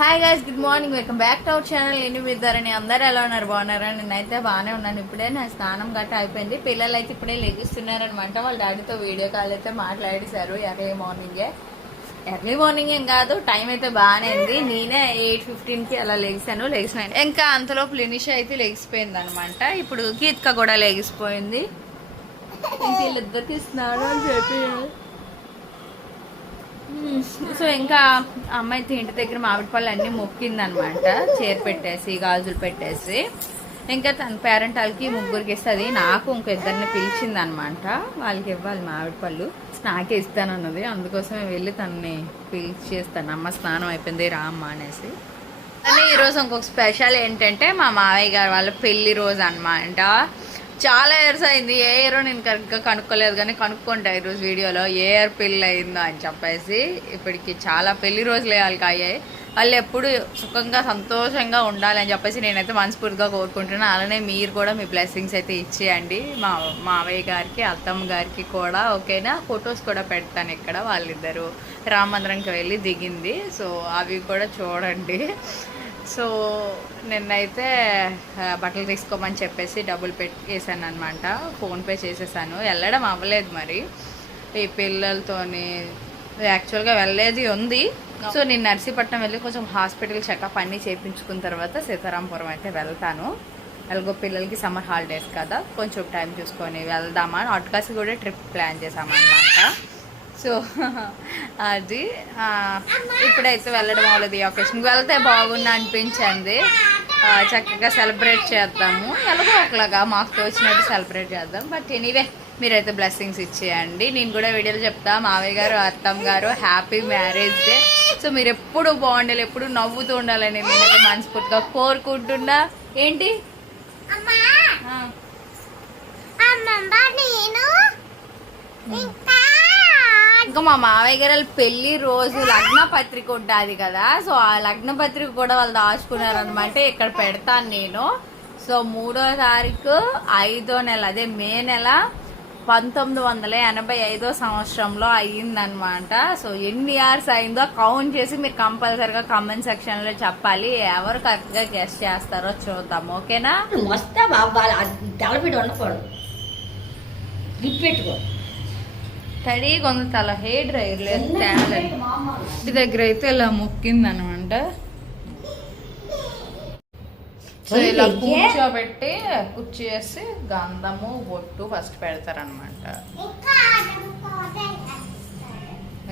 Hi guys, good morning. Welcome back to our channel. ఎన్ని మీద్దరని అందరూ ఎలా ఉన్నారు? బాగున్నారా? నేనైతే బాగానే ఉన్నాను. ఇప్పుడే నా స్నానం గట్ట అయిపోయింది. పిల్లలు అయితే ఇప్పుడే లెగిస్తున్నారనమాట. వాళ్ళ డాడీతో వీడియో కాల్ అయితే మాట్లాడేశారు. ఎర్లీ మార్నింగ్ ఏం కాదు, టైం అయితే బాగానే ఉంది. నేనే 8:15కి అలా లెగిసిన ఇంకా అంతలోపు లినిషా అయితే లెగిసిపోయింది అనమాట. ఇప్పుడు గీత్క కూడా లెగిసిపోయింది. ఇంక వీళ్ళిద్దరికి స్నానం అని చెప్పి సో ఇంకా అమ్మాయి అయితే ఇంటి దగ్గర మామిడి పళ్ళు అన్ని మొక్కిందనమాట. చీర పెట్టేసి గాజులు పెట్టేసి ఇంకా తన పేరెంట్ వాళ్ళకి ముగ్గురికి ఇస్తుంది. నాకు ఇంక ఇద్దరిని పిలిచింది అనమాట. వాళ్ళకి ఇవ్వాలి మామిడి పళ్ళు. నాకే ఇస్తానన్నది, అందుకోసమే వెళ్ళి తనని పిలిచేస్తాను. అమ్మ స్నానం అయిపోయింది రా అమ్మ అనేసి. కానీ ఈరోజు ఇంకొక స్పెషల్ ఏంటంటే మా మావయ్య గారు వాళ్ళ పెళ్లి రోజు అనమాట. చాలా ఇయర్స్ అయింది. ఏ ఇయర్ నేను కరెక్ట్గా కనుక్కోలేదు, కానీ కనుక్కుంటా ఈరోజు వీడియోలో ఏ ఇయర్ పెళ్ళి అయిందో అని చెప్పేసి. ఇప్పటికి చాలా పెళ్లి రోజులు వాళ్ళకి అయ్యాయి. వాళ్ళు ఎప్పుడు సుఖంగా సంతోషంగా ఉండాలని చెప్పేసి నేనైతే మనస్ఫూర్తిగా కోరుకుంటున్నాను. అలానే మీరు కూడా మీ బ్లెస్సింగ్స్ అయితే ఇచ్చేయండి మా మావయ్య గారికి, అత్తమ్మ గారికి కూడా. ఓకేనా? ఫొటోస్ కూడా పెడతాను ఇక్కడ. వాళ్ళిద్దరు రామ మందిరంకి వెళ్ళి దిగింది. సో అవి కూడా చూడండి. సో నిన్నైతే బట్టలు తీసుకోమని చెప్పేసి డబ్బులు పెట్టేసాను అనమాట. ఫోన్పే చేసేసాను. వెళ్ళడం అవ్వలేదు మరి ఈ పిల్లలతోని. యాక్చువల్గా వెళ్ళేది ఉంది. సో నేను నర్సీపట్నం వెళ్ళి కొంచెం హాస్పిటల్ చెకప్ అన్నీ చేయించుకున్న తర్వాత సీతారాంపురం అయితే వెళ్తాను. ఎలాగో పిల్లలకి సమ్మర్ హాలిడేస్ కదా, కొంచెం టైం చూసుకొని వెళ్దామా. అటుకాసి కూడా ట్రిప్ ప్లాన్ చేసామన్నమాట. సో అది ఇప్పుడైతే వెళ్ళడం అవ్వలేదు. ఈ ఒకేషన్కి వెళ్తే బాగుంది అనిపించింది. చక్కగా సెలబ్రేట్ చేద్దాము, ఎలాగో ఒకలాగా మాకు తోచినట్టు సెలబ్రేట్ చేద్దాం. బట్ ఎనీవే మీరైతే బ్లెస్సింగ్స్ ఇచ్చేయండి. నేను కూడా వీడియోలో చెప్తా. మావయ్య గారు, అత్తమ్మ గారు హ్యాపీ మ్యారేజ్ డే. సో మీరు ఎప్పుడు బాగుండాలి, ఎప్పుడు నవ్వుతూ ఉండాలని నేనైతే మనస్ఫూర్తిగా కోరుకుంటున్నా. ఏంటి ఇంకా మా మావయ్య గారు పెళ్లి రోజు లగ్న పత్రిక ఉంటుంది కదా, సో ఆ లగ్న పత్రిక కూడా వాళ్ళు దాచుకున్నారనమాట. ఇక్కడ పెడతాను నేను. సో 3వ తారీఖు 5వ నెల, అదే మే నెల 1985 సంవత్సరంలో అయ్యిందనమాట. సో ఎన్ని ఇయర్స్ అయిందో కౌంట్ చేసి మీరు కంపల్సరిగా కామెంట్ సెక్షన్ లో చెప్పాలి. ఎవరు కరెక్ట్ గా గెస్ట్ చేస్తారో చూద్దాం. ఓకేనా? తడి కొంత తల హెయిర్ డ్రైర్ లేదు. ఇంటి దగ్గర అయితే ఇలా మొక్కిందనమాట. సో ఇలా కూర్చోబెట్టి కూర్చేసి గంధము బొట్టు ఫస్ట్ పెడతారనమాట.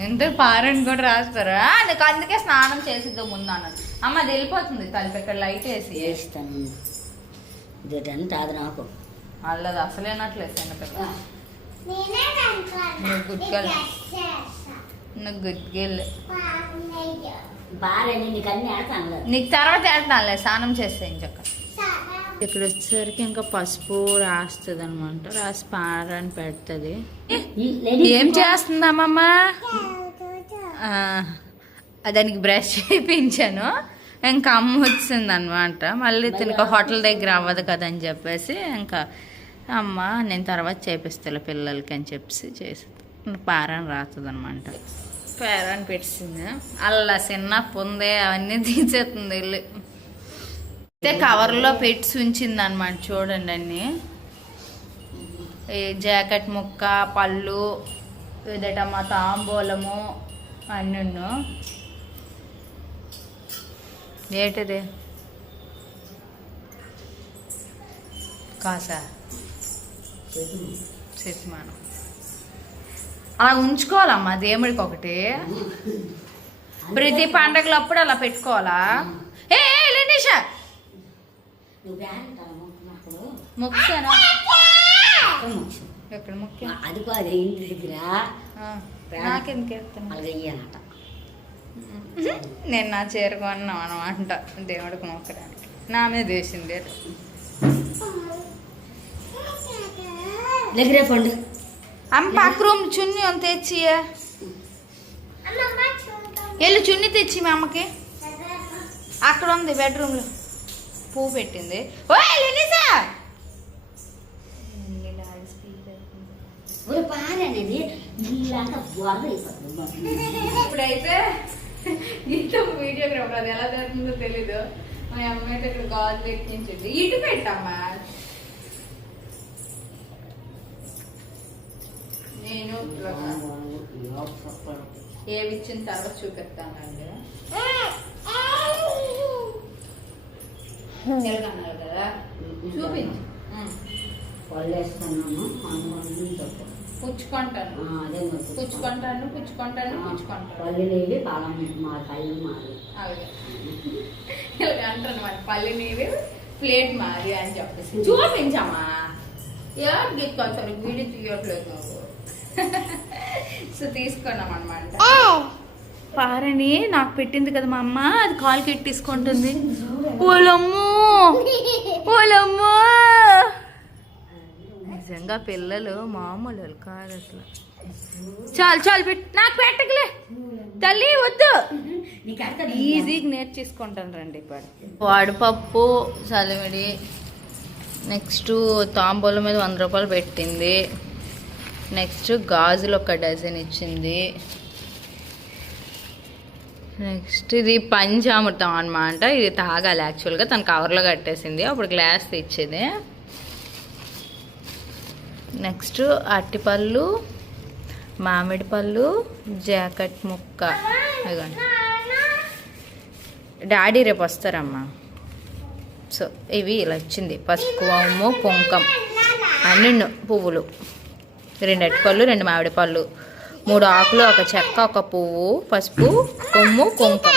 ఎందుకు పారని కూడా రాస్తారా? నీకు అందుకే స్నానం చేసిద్దాం ముందు అన్నది. అమ్మ అది వెళ్ళిపోతుంది. తలుపు ఇక్కడ లైట్ వేసి వేస్తాను. నాకు అల్లది అసలేనట్లేదు. చిన్నపిల్ల నీకు తర్వాత వెళ్తానులే స్నానం చేస్తే. ఇంచక్క ఇక్కడ వచ్చేసరికి ఇంకా పసుపు రాస్తుంది అనమాట. రాసి పారని పెడుతుంది. ఏం చేస్తుందమ్మమ్మ? దానికి బ్రష్ చేయించాను. ఇంకా అమ్మ వచ్చింది అనమాట. మళ్ళీ తినక హోటల్ దగ్గర అవ్వదు కదా అని చెప్పేసి ఇంకా అమ్మ నేను తర్వాత చేపిస్తాను పిల్లలకి అని చెప్పేసి చేసి పారాన్ని రాస్తుంది అనమాట. పారాన్ని పెట్టింది. అలా చిన్న పొందే అవన్నీ తీసేస్తుంది వెళ్ళి. అయితే కవర్లో పెట్టి ఉంచింది అనమాట. చూడండి అన్ని జాకెట్ ముక్క, పళ్ళు, ఇదేటమ్మా తాంబూలము అన్నీ. ఏంటిది కాసా శతిమానం అలా ఉంచుకోవాలమ్మా దేవుడికి ఒకటి. ప్రతి పండగలు అప్పుడు అలా పెట్టుకోవాలా? ఏ లినిషా మొక్కానా? ఎక్కడ మొక్క? అది కాదు ఇంటి దగ్గర. నాకెందుకు ఎత్తాను? నేను నా చేరుకున్నాం అనమాట దేవుడికి మొక్కడానికి. నా మీద వేసింది. అమ్మ పక్క రూమ్ చున్నీ అంత తెచ్చి వెళ్ళి చున్నీ తెచ్చి మా అమ్మకి. అక్కడ ఉంది బెడ్రూమ్ లో పువ్వు పెట్టింది. ఇప్పుడైతే గీత వీడియోగ్రాఫర్, అది ఎలా జరుగుతుందో తెలీదు. మా అమ్మాయి అయితే ఇక్కడ గాజు పెట్టించింది. ఇటు పెట్టమ్మా. నేను ఏవి ఇచ్చిన తర్వాత చూపిస్తానండి. తెలుగన్నారు కదా, చూపించు. పుచ్చుకుంటాను పుచ్చుకుంటాను పుచ్చుకుంటాను పుచ్చుకుంటాను ఇలా అంటారు మరి. పల్లి నీవి ప్లేట్ మాది అని చెప్పేసి చూపించమ్మా. ఎవరు గీక్కొచ్చారు, వీడియో తీయట్లేదు నువ్వు. సో తీసుకున్నాం అనమాట. పారని నాకు పెట్టింది కదా మా అమ్మ, అది కాలుకి ఎట్టేసుకుంటుంది. ఓలమ్మో ఓలమ్మో, నిజంగా పిల్లలు మామూలు కాదు అసలు. చాలు చాలు నాకు పెట్టకలే తల్లి, వద్దు. ఈజీగా నేర్చేసుకుంటాను రండి. ఇప్పుడు వాడిపప్పు చలివిడి, నెక్స్ట్ తాంబూలం మీద 100 రూపాయలు పెట్టింది. నెక్స్ట్ గాజులు ఒక డజన్ ఇచ్చింది. నెక్స్ట్ ఇది పంచామృతం అనమాట, ఇది తాగాలి యాక్చువల్గా, తను కవర్లో కట్టేసింది, అప్పుడు గ్లాస్ తెచ్చేది. నెక్స్ట్ అరటిపళ్ళు, మామిడి పళ్ళు, జాకెట్ ముక్క. డాడీ రేపు వస్తారమ్మా. సో ఇవి ఇలా వచ్చింది. పసుపు, కుంకం, అన్ని పువ్వులు, 2 అరటిపళ్ళు, 2 మామిడి పళ్ళు, 3 ఆకులు, 1 చెక్క, 1 పువ్వు, పసుపు, కొమ్ము, కుంకం.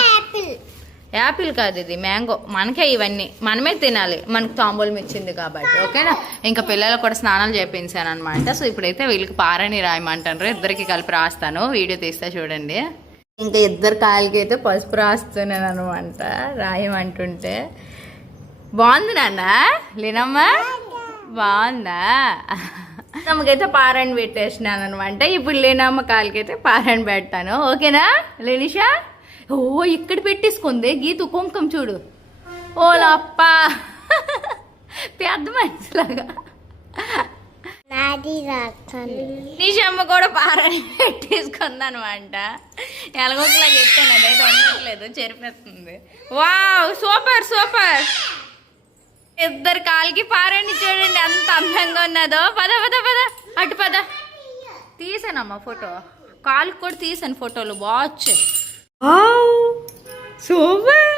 యాపిల్ కాదు, ఇది మ్యాంగో. మనకే ఇవన్నీ మనమే తినాలి, మనకు తాంబూలం ఇచ్చింది కాబట్టి. ఓకేనా. ఇంకా పిల్లలకు కూడా స్నానాలు చేయించాను అనమాట. సో ఇప్పుడైతే వీళ్ళకి పారని రాయమంటారు, ఇద్దరికి కలిపి రాస్తాను, వీడియో తీస్తా చూడండి. ఇంకా ఇద్దరు కాళ్ళకి అయితే పసుపు రాస్తున్నాను అనమాట, రాయమంటుంటే. బాగుంది నాన్న, లేనమ్మా బాగుందా? నమ్మకైతే పారాయణ పెట్టేసినాను అనమాట. ఇప్పుడు లేనమ్మ కాళ్ళకైతే పారాయణ పెడతాను. ఓకేనా లేనిషా? ఓ ఇక్కడ పెట్టేసుకుంది గీతు కుంకం చూడు. ఓలప్ప పెద్ద మనిషిలాగా. నిషమ్మ కూడా పారాయణ పెట్టేసుకుంది అనమాట. ఎలాగోలా చెప్తాను, అదైతే ఉండట్లేదు, చెరిపేస్తుంది. Wow super super. ఇద్దరు కాలికి పారాయణ చూడండి ఎంత అందంగా ఉన్నదో. పద పద పద అటు పద. తీసానమ్మా ఫోటో, కాలుకి కూడా తీసాను ఫోటోలు, బాగా వచ్చాయి. సూపర్,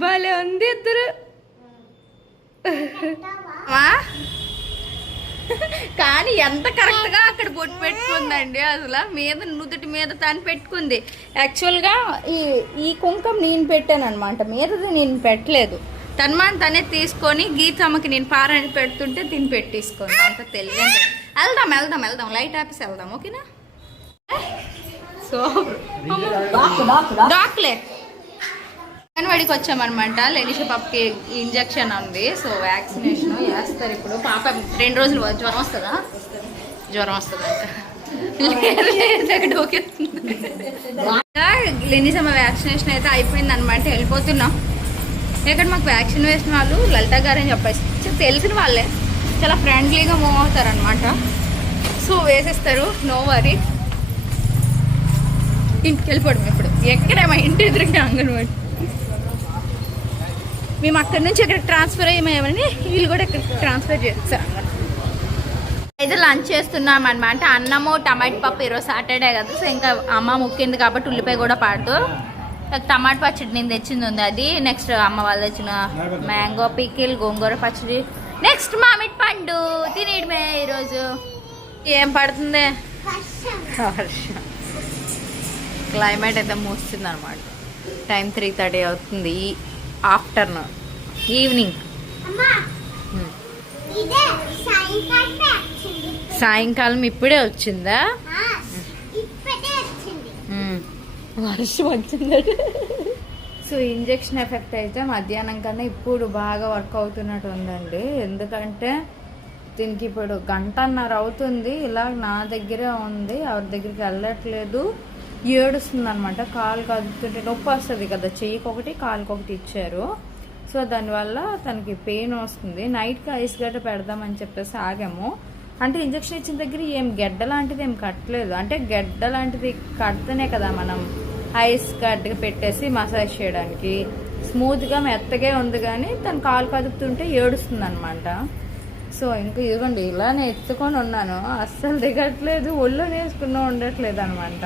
భలే ఉంది ఇద్దరు. కానీ ఎంత కరెక్ట్గా అక్కడ బొట్టు పెట్టుకుందండి అసలు. మీద నుదుటి మీద తను పెట్టుకుంది. యాక్చువల్గా ఈ కుంకం నేను పెట్టాను అనమాట, మీదది నేను పెట్టలేదు. తన్మాన్ తనే తీసుకొని గీతమ్మకి నేను పారాయణ పెడుతుంటే తిని పెట్టేసుకోండి. అంత తెలియదు. వెళ్దాం వెళ్దాం వెళ్దాం, లైట్ ఆఫీస్ వెళ్దాం. ఓకేనా. సో డాక్లే అంగన్వాడికి వచ్చామన్నమాట. లెనిష పాపకి ఇంజక్షన్ ఉంది, సో వ్యాక్సినేషన్ వేస్తారు ఇప్పుడు. పాప 2 రోజులు జ్వరం వస్తుందా? జ్వరం వస్తుందంట. లెనిషమ్మ వ్యాక్సినేషన్ అయితే అయిపోయింది అనమాట. వెళ్ళిపోతున్నాం. ఇక్కడ మాకు వ్యాక్సిన్ వేసిన వాళ్ళు లలిత గారు అని చెప్పేసి తెలిసిన వాళ్ళే, చాలా ఫ్రెండ్లీగా మూవ్ అవుతారు అనమాట. సో వేసేస్తారు, నో వరీ. ఇంటికి వెళ్ళిపోవడం ఇప్పుడు. ఎక్కడేమో ఇంటి ఎదురుగా అంగన్వాడి. మేము అక్కడి నుంచి ఇక్కడికి ట్రాన్స్ఫర్ అయ్యామని వీళ్ళు కూడా ఇక్కడికి ట్రాన్స్ఫర్ చేస్తారు. అయితే లంచ్ చేస్తున్నాం అనమాట. అన్నము టమాటా పప్పు. ఈరోజు సాటర్డే కదా, సో ఇంకా అమ్మ ముక్కింది కాబట్టి ఉల్లిపాయ కూడా పాడుతూ. టమాటా పచ్చడి నేను తెచ్చింది ఉంది అది. నెక్స్ట్ అమ్మ వాళ్ళు తెచ్చిన మ్యాంగో పికిల్, గోంగూర పచ్చడి. నెక్స్ట్ మామిడి పండు తినేయడమే ఈరోజు. ఏం పడుతుంది? వర్షం. క్లైమేట్ అయితే మూస్తుంది అనమాట. టైం 3:30 అవుతుంది ఆఫ్టర్నూన్, ఈవినింగ్. సాయంకాలం ఇప్పుడే వచ్చిందా? వర్షం వచ్చింది. సో ఇంజెక్షన్ ఎఫెక్ట్ అయితే మధ్యాహ్నం కన్నా ఇప్పుడు బాగా వర్క్ అవుతున్నట్టు ఉందండి. ఎందుకంటే దీనికి ఇప్పుడు 1:30 అవుతుంది. ఇలా నా దగ్గరే ఉంది, ఎవరి దగ్గరికి వెళ్ళట్లేదు. ఏడుస్తుంది అనమాట. కాలు కదుపుతుంటే నొప్పి వస్తుంది కదా, చెయ్యికి ఒకటి కాలుకి ఒకటి ఇచ్చారు. సో దానివల్ల తనకి పెయిన్ వస్తుంది. నైట్కి ఐస్ గడ్డ పెడదామని చెప్పేసి ఆగాము. అంటే ఇంజక్షన్ ఇచ్చిన దగ్గర ఏం గెడ్డ లాంటిది ఏం కట్టలేదు. అంటే గెడ్డ లాంటిది కడితేనే కదా మనం ఐస్ గడ్డగా పెట్టేసి మసాజ్ చేయడానికి. స్మూత్గా మెత్తగా ఉంది కానీ తను కాలు కదుపుతుంటే ఏడుస్తుంది అనమాట. సో ఇంకా ఇదిగోండి ఇలానే ఎత్తుకొని ఉన్నాను, అస్సలు దిగట్లేదు, ఒళ్ళో వేసుకున్నా ఉండట్లేదు అనమాట.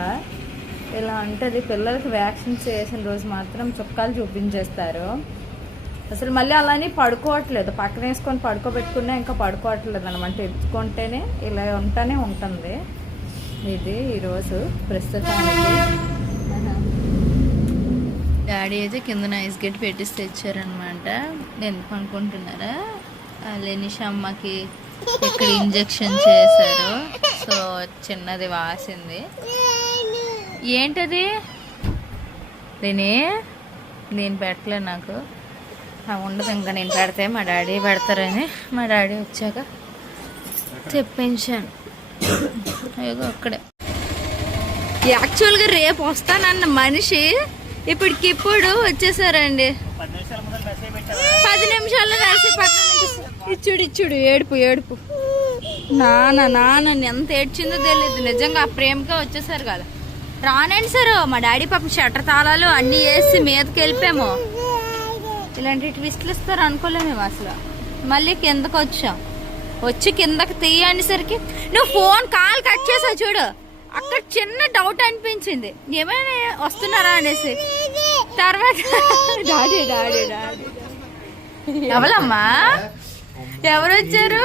ఇలా ఉంటుంది. పిల్లలకి వ్యాక్సిన్స్ వేసిన రోజు మాత్రం చుక్కాలు చూపించేస్తారు. అసలు మళ్ళీ అలానే పడుకోవట్లేదు, పక్కన వేసుకొని పడుకోబెట్టుకున్నా ఇంకా పడుకోవట్లేదు అనమాట. ఎత్తుకుంటేనే ఇలా ఉంటానే ఉంటుంది. ఇది ఈరోజు ప్రస్తుతానికి. డాడీ అయితే కింద ఐస్ గడ్డి పెట్టేసి తెచ్చారనమాట. ఎందుకు అనుకుంటున్నారా, లెనిష్ అమ్మకి ఇక్కడ ఇంజెక్షన్ చేశారు. సో చిన్నది వాసింది. ఏంటది లేని నేను పెట్టలే, నాకు ఉండదు. ఇంకా నేను పెడితే మా డాడీ పెడతారని మా డాడీ వచ్చాక తెప్పించాను. ఏదో అక్కడే. యాక్చువల్గా రేపు వస్తానన్న మనిషి ఇప్పటికిప్పుడు వచ్చేసారండి. 10 నిమిషాల్లో రాసి ఇచ్చుడు ఏడుపు నాన్న ఎంత ఏడ్చిందో తెలియదు. నిజంగా ప్రేమగా వచ్చేసారు కదా. రానండి సార్, మా డాడీ పాపం షట్టర్ తాళాలు అన్నీ వేసి మీదకి వెళ్ళిపోయాము. ఇలాంటి ట్విస్ట్లు ఇస్తారు అనుకోలేము మేము అసలు. మళ్ళీ కిందకు వచ్చి కిందకి తీయనేసరికి నువ్వు ఫోన్ కాల్ కట్ చేసావు చూడు, అక్కడ చిన్న డౌట్ అనిపించింది ఏమైనా వస్తున్నారా అనేసి. తర్వాత డాడీ ఎవరమ్మా ఎవరు వచ్చారు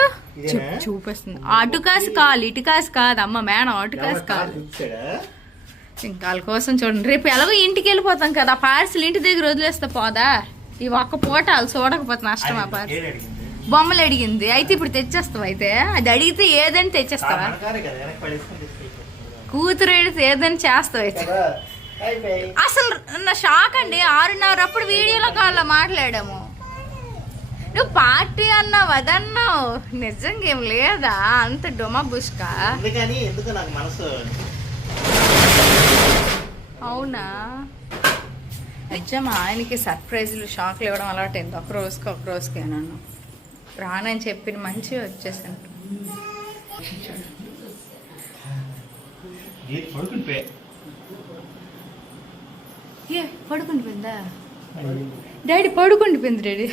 చూపిస్తుంది. అటు కాసు కాలు ఇటు కాసు కాదు అమ్మ, మేడం అటు కాసు కాదు. ఇంకా వాళ్ళ కోసం చూడండి. రేపు ఎలాగో ఇంటికి వెళ్ళిపోతాం కదా, పార్సిల్ ఇంటి దగ్గర వదిలేస్తే పోదా. ఈ ఒక్క పూట వాళ్ళు చూడకపోతే నష్టం. ఆ పార్సిల్ బొమ్మలు అడిగింది, అయితే ఇప్పుడు తెచ్చేస్తావు. అయితే అది అడిగితే ఏదని తెచ్చేస్తావా? కూతురు అడిగితే ఏదని చేస్తావు. అయితే అసలు నా షాక్ అండి. 6:30 అప్పుడు వీడియోలో కాల్లో మాట్లాడాము. నువ్వు పార్టీ అన్నావు అదన్నావు, నిజంగా ఏం లేదా అంత డొమా బుష్కా? అవునా? నిజం ఆయనకి సర్ప్రైజ్లు షాక్లు ఇవ్వడం అలవాటైంది. ఒక రోజుకి నన్ను రానని చెప్పిన మంచి వచ్చేసాను. పడుకుండిపోయిందా డాడీ? పడుకుండిపోయింది డాడీ.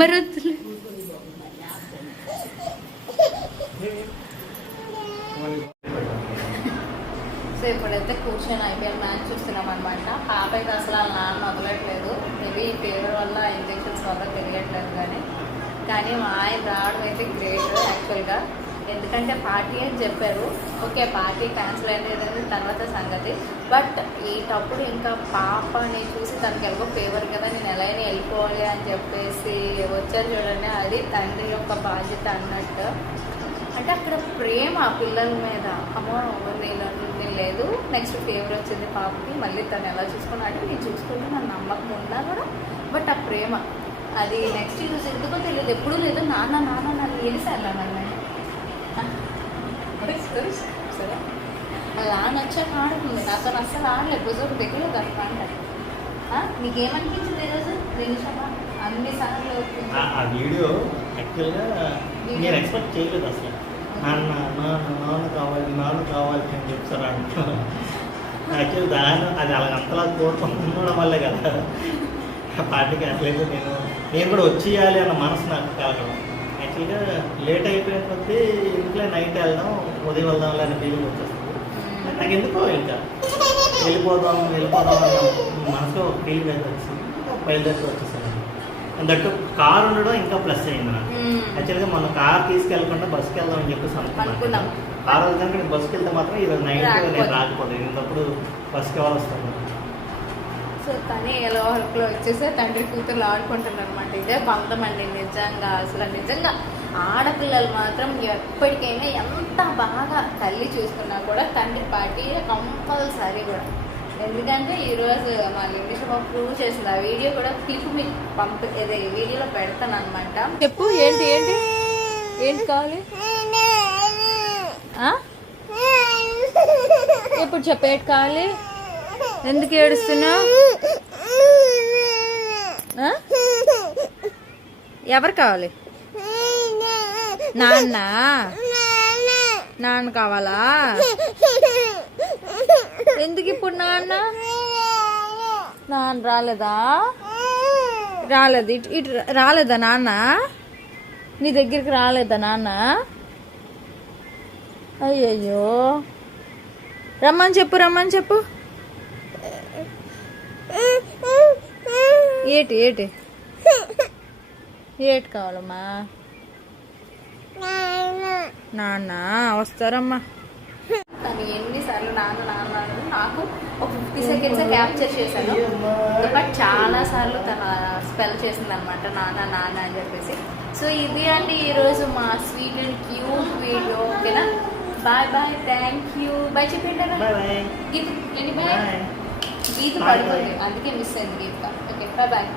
మరి వద్దులే. సో ఇప్పుడైతే కూర్చొని ఐపీఎల్ మ్యాచ్ చూస్తున్నాం అనమాట. పాప అయితే అసలు వాళ్ళ నాన్న వదలట్లేదు. మేబీ ఫీవర్ వల్ల ఇంజెక్షన్స్ వల్ల తెలియట్లేదు. కానీ మా ఆయన రావడం అయితే గ్రేట్ యాక్చువల్గా. ఎందుకంటే పార్టీ అని చెప్పారు. ఓకే పార్టీ క్యాన్సిల్ అయ్యేది తర్వాత సంగతి. బట్ ఈటప్పుడు ఇంకా పాపని చూసి తనకి ఎలాగో ఫేవర్ కదా, నేను ఎలా అయినా వెళ్ళిపోవాలి అని చెప్పేసి వచ్చారు చూడండి. అది తండ్రి యొక్క బాధ్యత అన్నట్టు. అంటే అక్కడ ప్రేమ పిల్లల మీద. అమ్మో నేను లేదు, నెక్స్ట్ ఫేవర్ వచ్చింది పాపకి, మళ్ళీ తను ఎలా చూసుకున్నా అంటే నేను చూసుకుంటే నా నమ్మకం ఉన్నా కూడా. బట్ ఆ ప్రేమ అది నెక్స్ట్ యూజ్ ఎందుకో తెలియదు, ఎప్పుడూ లేదు. నాన్న నన్ను ఏడిసాను నన్ను. సరే అలా నచ్చాక ఆడుతుంది, నాతో అస్సలు ఆడలేదు. భుజం దగ్గరలేదు అనమాట. నీకేమనిపించింది ఈరోజు అన్ని సార్లు ఆ వీడియో యాక్చువల్గా నేను ఎక్స్పెక్ట్ చేయలేదు అసలు. నాన్న కావాలి అని చెప్తారు అంటున్నాను. యాక్చువల్ అది అలా అంతలా కోరుకుంటుండడం వల్లే కదా పార్టీకి అట్లయితే నేను కూడా వచ్చేయాలి అన్న మనసు నాకు కలగడం. యాక్చువల్గా లేట్ అయిపోయిన కొద్దీ ఇంట్లో నైట్ వెళ్దాం, ఉదయం వెళ్దాం అనే ఫీలింగ్ వచ్చేస్తుంది. నాకు ఎందుకో ఇంకా వెళ్ళిపోదాం అన్న మనసులో ఒక ఫీలింగ్ అయితే వచ్చింది. బయలుదేరి వచ్చేసాను. దట్టు కార్ ఉండడం ఇంకా ప్లస్ అయింది నాకు. యాక్చువల్గా మనం కార్ తీసుకెళ్ళకుండా బస్కి వెళ్దాం అని చెప్పేసి అనుకున్నాం. కార్ వద్దాక బస్కి వెళ్తే మాత్రం ఈరోజు నైట్ నేను రాకపోతే ఇంతప్పుడు బస్కి ఎవరు వస్తాను. సో కానీ ఎలా వర్క్లో వచ్చేసి తండ్రి కూతుర్లు ఆడుకుంటున్నారు అనమాట. ఇదే బంధం అండి నిజంగా. అసలు నిజంగా ఆడపిల్లలు మాత్రం ఎప్పటికైనా ఎంత బాగా తల్లి చూసుకున్నా కూడా తండ్రి పార్టీ కంపల్సరీ కూడా. ఎందుకంటే ఈరోజు మా ఇంగ్లీష్ ప్రూవ్ చేసింది. ఆ వీడియో కూడా క్లిప్ మీకు వీడియోలో పెడతాను అనమాట. చెప్పు ఏంటి కావాలి ఎప్పుడు చెప్పేటి కావాలి? ఎందుకు ఏడుస్తున్నావు? ఎవరు కావాలి? నాన్న కావాలా? ఎందుకు ఇప్పుడు నాన్న నాన్న రాలేదా రాలేదు ఇటు రాలేదా నాన్న నీ దగ్గరికి రాలేదా నాన్న అయ్యయ్యో రమ్మని చెప్పు ఏటి కావాలమ్మా నాన్న వస్తారమ్మా తను ఎన్నిసార్లు నాన్న నాకు ఒక 50 సెకండ్స్ క్యాప్చర్ చేశాను బట్ చాలా సార్లు తన స్పెల్ చేసింది అనమాట నాన్న అని చెప్పేసి. సో ఇది అండి ఈరోజు మా స్వీట్ అండ్ క్యూట్ వీడియో. ఓకేనా, బాయ్ థ్యాంక్ యూ బాయ్ చెప్పండి. గీత పడుతుంది అందుకే మిస్ అయింది గీత. Okay bye.